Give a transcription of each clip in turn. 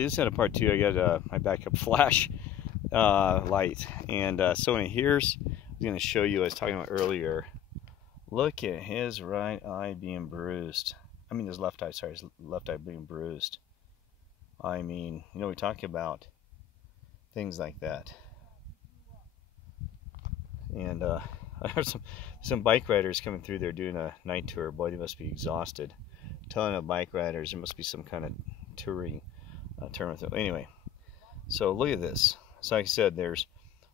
This had a part two. I got my backup flash light, and so here's I'm going to show you. I was talking about earlier. Look at his right eye being bruised. I mean his left eye. Sorry, his left eye being bruised. I mean, you know, we talk about things like that, and I heard some bike riders coming through there doing a night tour. Boy, they must be exhausted. A ton of bike riders. There must be some kind of touring tournament. Anyway, so look at this. So like I said, there's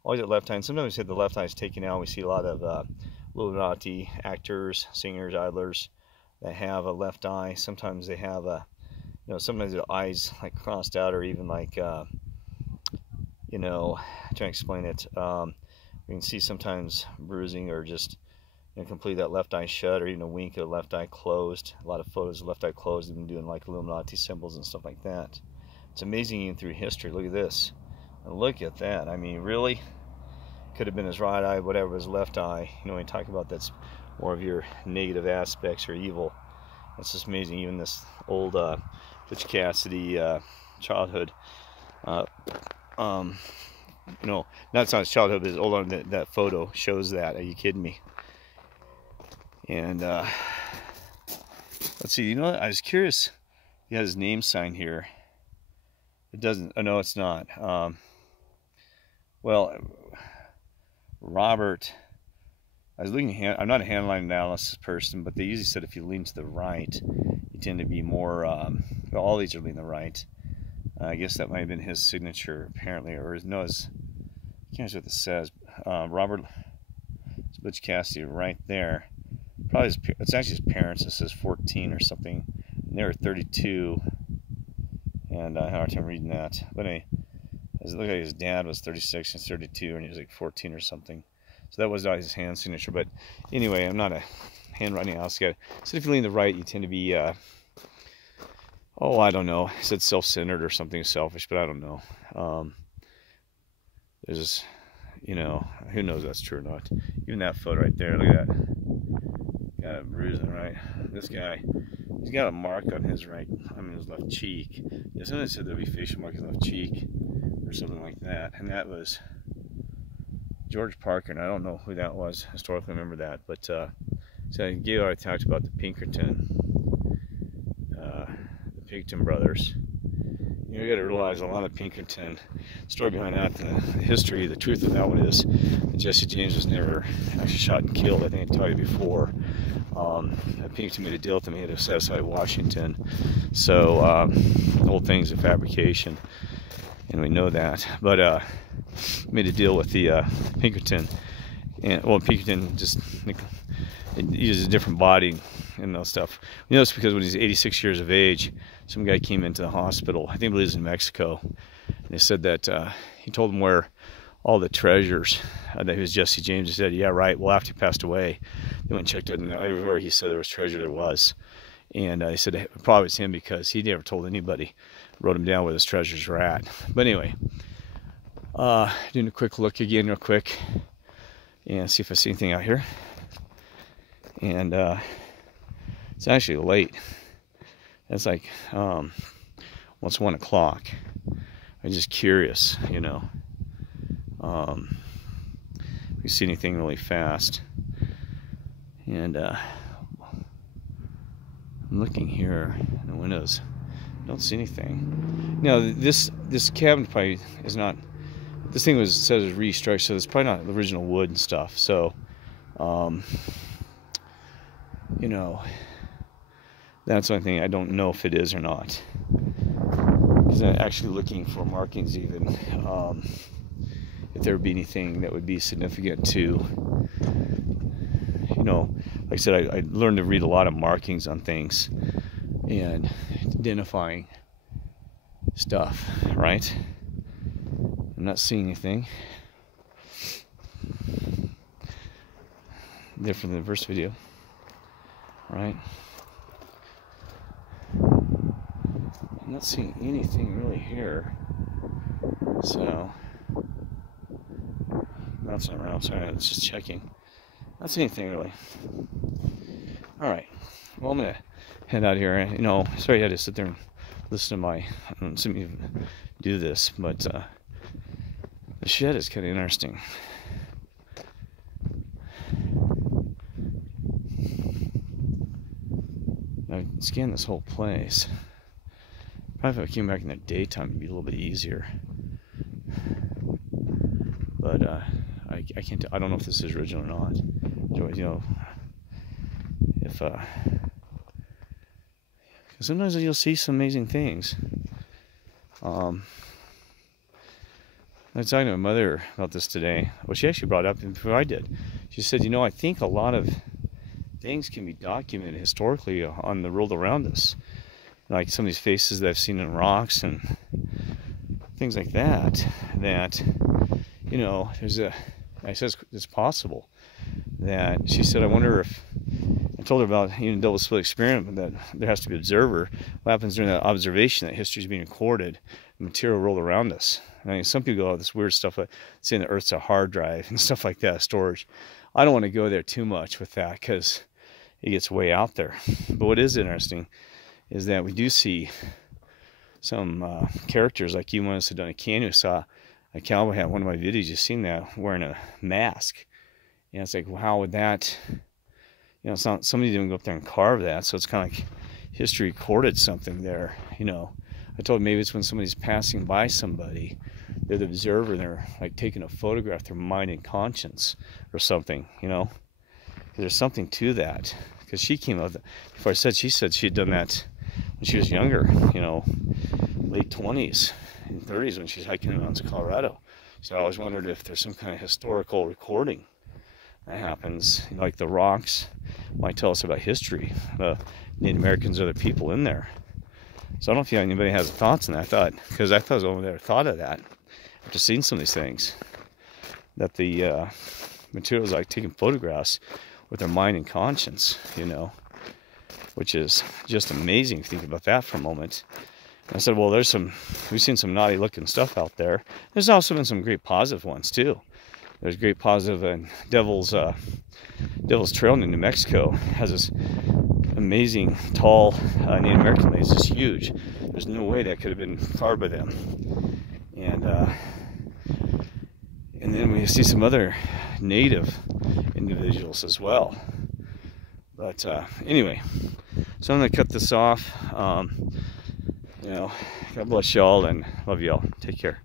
always that left eye. And sometimes we say the left eye is taken out. We see a lot of illuminati actors, singers, idlers that have a left eye. Sometimes they have a, you know, sometimes their eyes like crossed out, or even like, you know, trying to explain it. You can see sometimes bruising, or just, you know, complete that left eye shut, or even a wink of the left eye closed. A lot of photos of left eye closed. They've been doing like illuminati symbols and stuff like that. It's amazing even through history. Look at this. And look at that. I mean, really? Could have been his right eye, whatever, his left eye. You know, when you talk about that's more of your negative aspects or evil. It's just amazing. Even this old Butch Cassidy childhood, you know, not his childhood, but his old one, that photo shows that. Are you kidding me? And let's see, you know what? I was curious. He has his name sign here. It doesn't. Oh, no, it's not. Well, Robert, I was looking at, I'm not a handline analysis person, but they usually said if you lean to the right, you tend to be more, well, all these are leaning to the right. I guess that might have been his signature, apparently, or no, his, I can't remember what this says. Robert, it's Butch Cassidy right there. Probably his, it's actually his parents. It says 14 or something, and they were 32. And I had a hard time reading that. But anyway, it looked like his dad was 36 and 32, and he was like 14 or something. So that was not his hand signature. But anyway, I'm not a handwriting analyst guy. So if you lean to the right, you tend to be, oh, I don't know. He said self-centered or something selfish, but I don't know. There's, you know, who knows if that's true or not. Even that photo right there, look at that. Got a bruising, right? This guy, he's got a mark on his right, I mean his left cheek. Yeah, somebody said there'd be facial mark in his left cheek or something like that. And that was George Parker, and I don't know who that was. Historically, I remember that. But so Gail already talked about the Pinkerton brothers. You know, you got to realize a lot of Pinkerton, the story behind that, the history, the truth of that one is that Jesse James was never actually shot and killed. I think I told you before. Pinkerton made a deal with him. He had to satisfy Washington. So the whole thing's a fabrication, and we know that. But made a deal with the Pinkerton, and well, Pinkerton just uses a different body and all stuff. You know, it's because when he's 86 years of age, some guy came into the hospital. I think he lives in Mexico. And they said that he told them where all the treasures, that he was Jesse James. He said, yeah, right. Well, after he passed away, they went and checked it, and everywhere he said there was treasure, there was. And they said it probably was him because he never told anybody, wrote him down where his treasures were at. But anyway, doing a quick look again real quick and see if I see anything out here. And it's actually late. It's like well, it's 1 o'clock. I'm just curious, you know, if you see anything really fast. And I'm looking here in the windows. I don't see anything. Now this cabin probably is not. This thing says it was restructured, so it's probably not the original wood and stuff. So you know, that's the only thing. I don't know if it is or not, because I'm actually looking for markings, even if there would be anything that would be significant to, you know, like I said, I learned to read a lot of markings on things and identifying stuff, right? I'm not seeing anything different than the first video, right? I'm not seeing anything really here. So that's not around. Sorry, it's just checking. Not seeing anything really. All right. Well, I'm gonna head out here. You know, sorry I had to sit there and listen to my, I don't see me do this, but the shed is kind of interesting. I scanned this whole place. Probably if I came back in the daytime, it'd be a little bit easier. But I can't. I don't know if this is original or not. You know, if sometimes you'll see some amazing things. I was talking to my mother about this today. Well, she actually brought it up before I did. She said, you know, I think a lot of things can be documented historically on the world around us. Like some of these faces that I've seen in rocks and things like that, that, you know, I said it's possible. That she said, I wonder if, I told her about even double split experiment, that there has to be an observer. What happens during that observation, that history is being recorded, the material world around us. I mean, some people go, oh, this weird stuff, like saying the Earth's a hard drive and stuff like that, storage. I don't want to go there too much with that because it gets way out there. But what is interesting is that we do see some characters, like you must have done a canyon, saw a cowboy hat, one of my videos, you've seen that, wearing a mask. And it's like, well, how would that, you know, it's not, somebody didn't go up there and carve that, so it's kind of like history recorded something there, you know. I told maybe it's when somebody's passing by somebody, they're the observer, and they're like taking a photograph, their mind and conscience or something, you know. There's something to that, because she came up, before I said, she said she had done that when she was younger, you know, late 20s and 30s when she's hiking in the mountains of Colorado. So I always wondered if there's some kind of historical recording that happens, you know, like the rocks might tell us about history, the Native Americans, other people in there. So I don't know if anybody has thoughts on that. Because I thought I was over there, thought of that after seeing some of these things, that the materials like taking photographs with their mind and conscience, you know, which is just amazing if you think about that for a moment. And I said, well, we've seen some naughty looking stuff out there. There's also been some great positive ones too. There's great positive, and Devil's Trail in New Mexico has this amazing tall Native American lady. It's just huge. There's no way that could have been carved by them. And then we see some other native individuals as well. But anyway, so I'm gonna cut this off. You know, God bless y'all and love y'all. Take care.